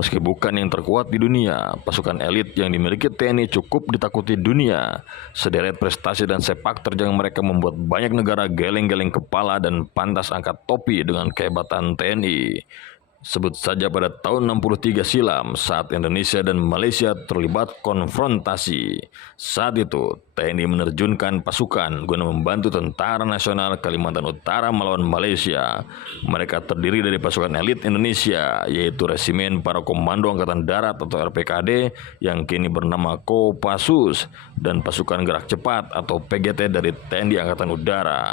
Meski bukan yang terkuat di dunia, pasukan elit yang dimiliki TNI cukup ditakuti dunia. Sederet prestasi dan sepak terjang mereka membuat banyak negara geleng-geleng kepala dan pantas angkat topi dengan kehebatan TNI. Sebut saja pada tahun 63 silam saat Indonesia dan Malaysia terlibat konfrontasi. Saat itu TNI menerjunkan pasukan guna membantu Tentara Nasional Kalimantan Utara melawan Malaysia. Mereka terdiri dari pasukan elit Indonesia yaitu Resimen Para Komando Angkatan Darat atau RPKD yang kini bernama Kopassus dan pasukan gerak cepat atau PGT dari TNI Angkatan Udara.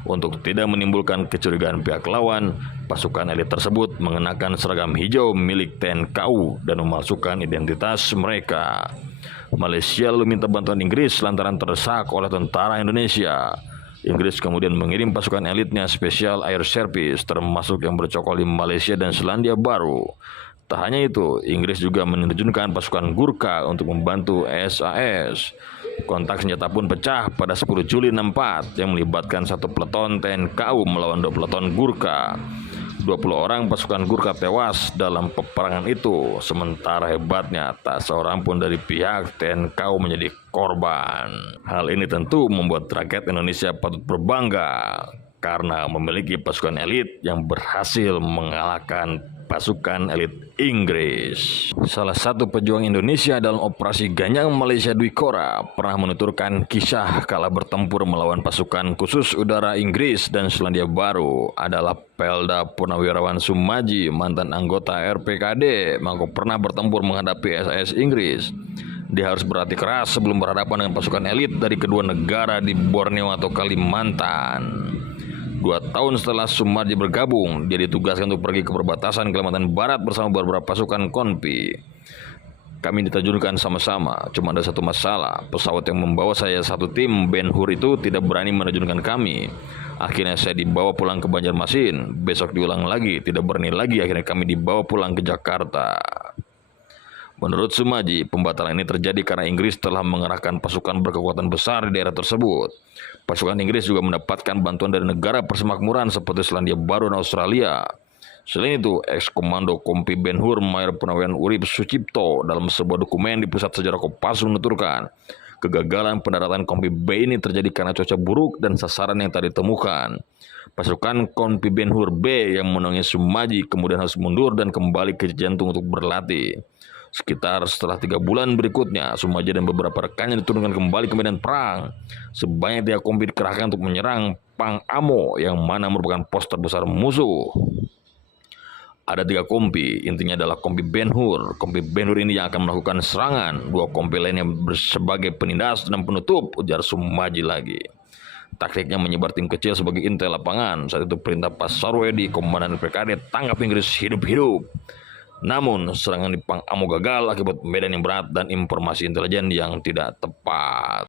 Untuk tidak menimbulkan kecurigaan pihak lawan, pasukan elit tersebut mengenakan seragam hijau milik TNKU dan memalsukan identitas mereka. Malaysia lalu minta bantuan Inggris lantaran terdesak oleh tentara Indonesia. Inggris kemudian mengirim pasukan elitnya Special Air Service termasuk yang bercokol di Malaysia dan Selandia Baru. Tak hanya itu, Inggris juga menerjunkan pasukan Gurkha untuk membantu SAS. Kontak senjata pun pecah pada 10 Juli 64 yang melibatkan satu peleton TNKU melawan 2 peleton Gurkha. 20 orang pasukan Gurkha tewas dalam peperangan itu, sementara hebatnya tak seorang pun dari pihak TNKU menjadi korban. Hal ini tentu membuat rakyat Indonesia patut berbangga karena memiliki pasukan elit yang berhasil mengalahkan pasukan elit Inggris. Salah satu pejuang Indonesia dalam operasi Ganyang Malaysia Dwi Kora pernah menuturkan kisah kala bertempur melawan pasukan khusus udara Inggris dan Selandia Baru adalah Pelda Purnawirawan Sumaji, mantan anggota RPKD, maka pernah bertempur menghadapi SAS Inggris. Dia harus berhati keras sebelum berhadapan dengan pasukan elit dari kedua negara di Borneo atau Kalimantan. 2 tahun setelah Sumarji bergabung, dia ditugaskan untuk pergi ke perbatasan Kalimantan Barat bersama beberapa pasukan KONPI. Kami diterjunkan sama-sama, cuma ada satu masalah. Pesawat yang membawa saya satu tim Ben Hur itu tidak berani menerjunkan kami. Akhirnya saya dibawa pulang ke Banjarmasin, besok diulang lagi, tidak berani lagi, akhirnya kami dibawa pulang ke Jakarta. Menurut Sumaji, pembatalan ini terjadi karena Inggris telah mengerahkan pasukan berkekuatan besar di daerah tersebut. Pasukan Inggris juga mendapatkan bantuan dari negara persemakmuran seperti Selandia Baru dan Australia. Selain itu, ex-komando KONPI Ben Hur Mayor Purnawiran Urip Sucipto dalam sebuah dokumen di Pusat Sejarah Kopassus menuturkan, kegagalan pendaratan KONPI B ini terjadi karena cuaca buruk dan sasaran yang tak ditemukan. Pasukan KONPI Ben Hur B yang menaungi Sumaji kemudian harus mundur dan kembali ke Jantung untuk berlatih. Sekitar setelah 3 bulan berikutnya, Sumaji dan beberapa rekannya diturunkan kembali ke medan perang. Sebanyak 3 kompi dikerahkan untuk menyerang Pang Amo yang mana merupakan pos terbesar musuh. Ada 3 kompi, intinya adalah kompi Ben Hur. Kompi Ben Hur ini yang akan melakukan serangan. 2 kompi lainnya sebagai penindas dan penutup, ujar Sumaji lagi. Taktiknya menyebar tim kecil sebagai intel lapangan. Saat itu perintah Pak Sarwedi, komandan PKD, tanggap Inggris hidup-hidup. Namun serangan di Pang Amo gagal akibat medan yang berat dan informasi intelijen yang tidak tepat.